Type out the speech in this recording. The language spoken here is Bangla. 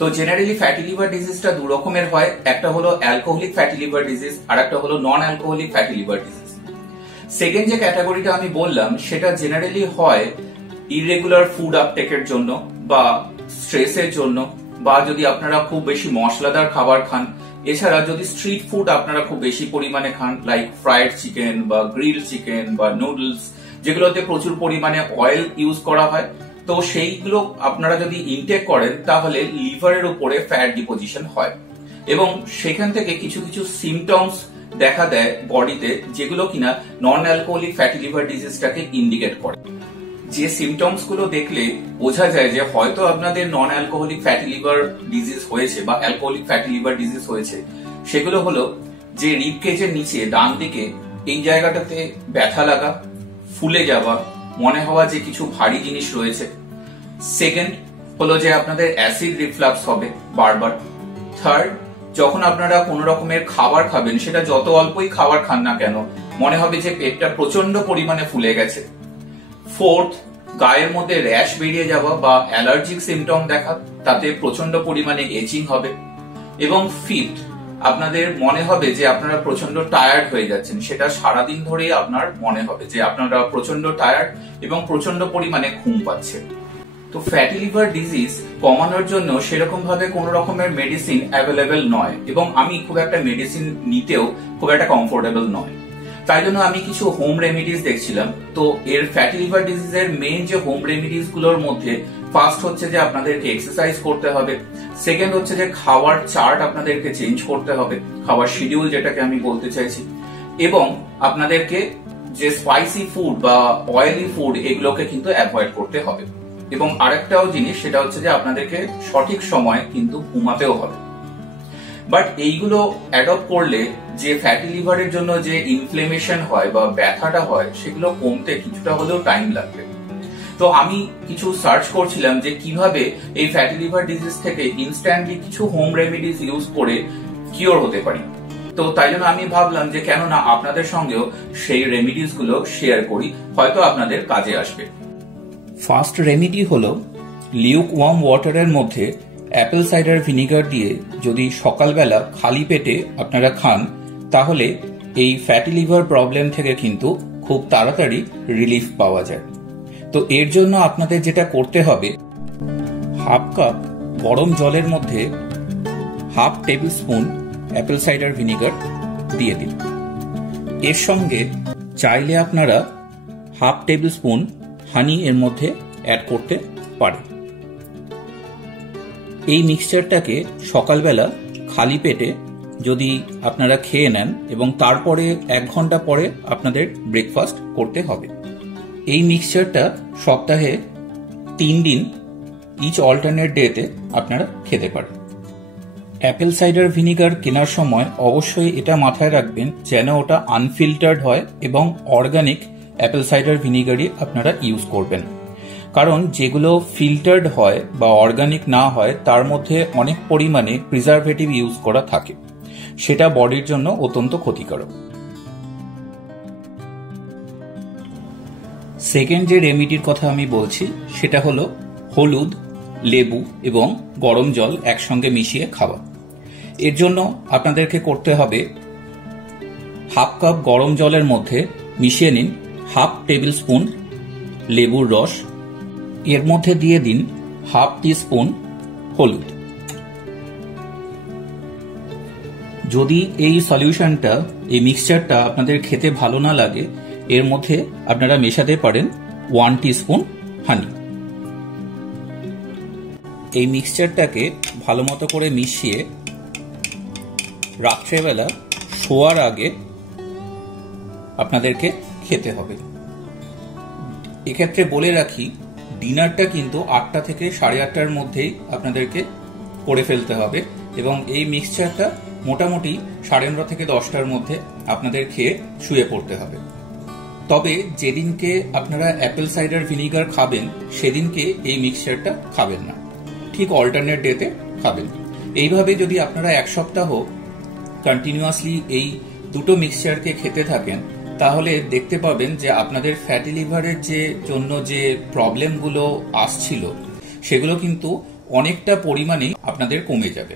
তো জেনারেলি ফ্যাটি লিভার ডিজিজটা দু রকমের হয়, একটা হলো অ্যালকোহলিক ফ্যাটি লিভার ডিজিজ আর একটা হলো নন alcoholic fatty liver disease. Second যে ক্যাটাগরিটা আমি বললাম সেটা জেনারেলি হয় ইররেগুলার ফুড আপটেকের জন্য বা স্ট্রেসের জন্য, বা যদি আপনারা খুব বেশি মশলাদার খাবার খান, এছাড়া যদি স্ট্রিট ফুড আপনারা খুব বেশি পরিমাণে খান, লাইক ফ্রাইড চিকেন বা গ্রিল চিকেন বা নুডলস, যেগুলোতে প্রচুর পরিমাণে অয়েল ইউজ করা হয়, তো সেইগুলো আপনারা যদি ইনটেক করেন তাহলে লিভারের উপরে ফ্যাট ডিপোজিশন হয় এবং সেখান থেকে কিছু কিছু সিমটমস দেখা দেয় বডিতে, যেগুলো কিনা নন অ্যালকোহলিক ফ্যাটি লিভার ডিজিজটাকে ইন্ডিকেট করে। যে সিমটমস গুলো দেখলে বোঝা যায় যে হয়তো আপনাদের নন অ্যালকোহলিক ফ্যাটি লিভার ডিজিজ হয়েছে বা অ্যালকোহলিক ফ্যাটি লিভার ডিজিজ হয়েছে, সেগুলো হলো যে রিব কেজের নিচে ডান দিকে এই জায়গাটাতে ব্যথা লাগা, ফুলে যাওয়া, মনে হওয়া যে কিছু ভারী জিনিস রয়েছে। সেকেন্ড হলো যে আপনাদের অ্যাসিড রিফ্লাক্স হবে বারবার। থার্ড, যখন আপনারা কোনো রকমের খাবার খাবেন, সেটা যত অল্পই খাবার খান না কেন, মনে হবে যে পেটটা প্রচন্ড পরিমাণে ফুলে গেছে। ফোর্থ, গায়ের মধ্যে র্যাশ বেরিয়ে যাওয়া বা অ্যালার্জিক সিমটম দেখা, তাতে প্রচন্ড পরিমাণে এচিং হবে। এবং ফিফথ, আপনাদের মনে হবে যে আপনারা প্রচন্ড টায়ার্ড হয়ে যাচ্ছেন, সেটা সারাদিন ধরে আপনার মনে হবে যে আপনারা প্রচন্ড টায়ার্ড এবং প্রচন্ড পরিমাণে ঘুম পাচ্ছে। তো ফ্যাটি লিভার ডিজিজ কমানোর জন্য সেরকম ভাবে কোন রকমের মেডিসিন অ্যাভেলেবেল নয় এবং আমি খুব একটা মেডিসিন নিতেও খুব একটা কমফোর্টেবল নয়। তাই জন্য আমি কিছু হোম রেমিডিজ দেখছিলাম। তো এর ফ্যাটি লিভার ডিজিজের মেইন যে হোম রেমিডিজ গুলোর মধ্যে ফার্স্ট হচ্ছে যে আপনাদেরকে এক্সারসাইজ করতে হবে। সেকেন্ড হচ্ছে যে খাওয়ার চার্ট আপনাদেরকে চেঞ্জ করতে হবে, খাওয়ার শিডিউল যেটাকে আমি বলতে চাইছি, এবং আপনাদেরকে যে স্পাইসি ফুড বা অয়েলি ফুড এগুলোকে কিন্তু অ্যাভয়েড করতে হবে। এবং আরেকটাও জিনিস, সেটা হচ্ছে যে আপনাদেরকে সঠিক সময় কিন্তু ঘুমাতেও হবে। বাট এইগুলো অ্যাডপ্ট করলে যে ফ্যাটি লিভারের জন্য যে ইনফ্লেমেশন হয় বা ব্যথাটা হয়, সেগুলো কমতে কিছুটা হলেও টাইম লাগবে। তো আমি কিছু সার্চ করছিলাম যে কিভাবে এই ফ্যাটি লিভার ডিজিজ থেকে ইনস্ট্যান্টলি কিছু হোম রেমিডিজ ইউজ করে কিওর হতে পারি। তো তাই জন্য আমি ভাবলাম যে কেন না আপনাদের সঙ্গেও সেই রেমিডিজ গুলো শেয়ার করি, হয়তো আপনাদের কাজে আসবে। ফার্স্ট রেমিডি হলো লিউক ওয়ার্ম ওয়াটারের মধ্যে অ্যাপেল সাইডার ভিনিগার দিয়ে যদি সকালবেলা খালি পেটে আপনারা খান, তাহলে এই ফ্যাটি লিভার প্রবলেম থেকে কিন্তু খুব তাড়াতাড়ি রিলিফ পাওয়া যায়। তো এর জন্য আপনাদের যেটা করতে হবে, হাফ কাপ গরম জলের মধ্যে half tablespoon apple cider vinegar দিয়ে দিন। এর সঙ্গে চাইলে আপনারা হাফ টেবিল স্পুন হানি এর মধ্যে অ্যাড করতে পারেন। এই মিক্সচারটাকে সকালবেলা খালি পেটে যদি আপনারা খেয়ে নেন এবং তারপরে 1 ঘন্টা পরে আপনাদের ব্রেকফাস্ট করতে হবে। এই মিক্সচারটা সপ্তাহে 3 দিন ইচ অল্টারনেট ডেতে আপনারা খেতে পারেন। অ্যাপেল সাইডার ভিনিগার কেনার সময় অবশ্যই এটা মাথায় রাখবেন যেন ওটা আনফিল্টার্ড হয় এবং অর্গানিক অ্যাপেল সাইডার ভিনিগারই আপনারা ইউজ করবেন। কারণ যেগুলো ফিল্টার্ড হয় বা অর্গানিক না হয়, তার মধ্যে অনেক পরিমাণে প্রিজারভেটিভ ইউজ করা থাকে, সেটা বডির জন্য অত্যন্ত ক্ষতিকারক। সেকেন্ড যে রেমিডির কথা আমি বলছি সেটা হলো হলুদ, লেবু এবং গরম জল একসঙ্গে মিশিয়ে খাওয়া। এর জন্য আপনাদেরকে করতে হবে, হাফ কাপ গরম জলের মধ্যে মিশিয়ে নিন হাফ টেবিল স্পুন লেবুর রস, এর মধ্যে দিয়ে দিন হাফ টিস্পুন হলুদ। যদি এই সলিউশনটা, এই মিক্সচারটা আপনাদের খেতে ভালো না লাগে, এর মধ্যে আপনারা মেশাতে পারেন 1 টিস্পুন হানি। এই মিক্সচারটাকে ভালো মতো করে মিশিয়ে রাত্রেবেলা শোয়ার আগে আপনাদেরকে খেতে হবে। এক্ষেত্রে বলে রাখি, ডিনারটা কিন্তু 8টা থেকে 8:30টার মধ্যেই আপনাদেরকে করে ফেলতে হবে এবং এই মিক্সচারটা মোটামুটি 9:30 থেকে 10টার মধ্যে আপনাদের খেয়ে শুয়ে পড়তে হবে। তবে যেদিনকে আপনারা অ্যাপেল সাইডার ভিনিগার খাবেন, সেদিনকে এই মিক্সচারটা খাবেন না, ঠিক অল্টারনেট ডেতে খাবেন। এইভাবে যদি আপনারা 1 সপ্তাহ কন্টিনিউয়াসলি এই দুটো মিক্সচারকে খেতে থাকেন, তাহলে দেখতে পাবেন যে আপনাদের ফ্যাটি লিভারের যে জন্য যে প্রবলেমগুলো আসছিল, সেগুলো কিন্তু অনেকটা পরিমাণে আপনাদের কমে যাবে।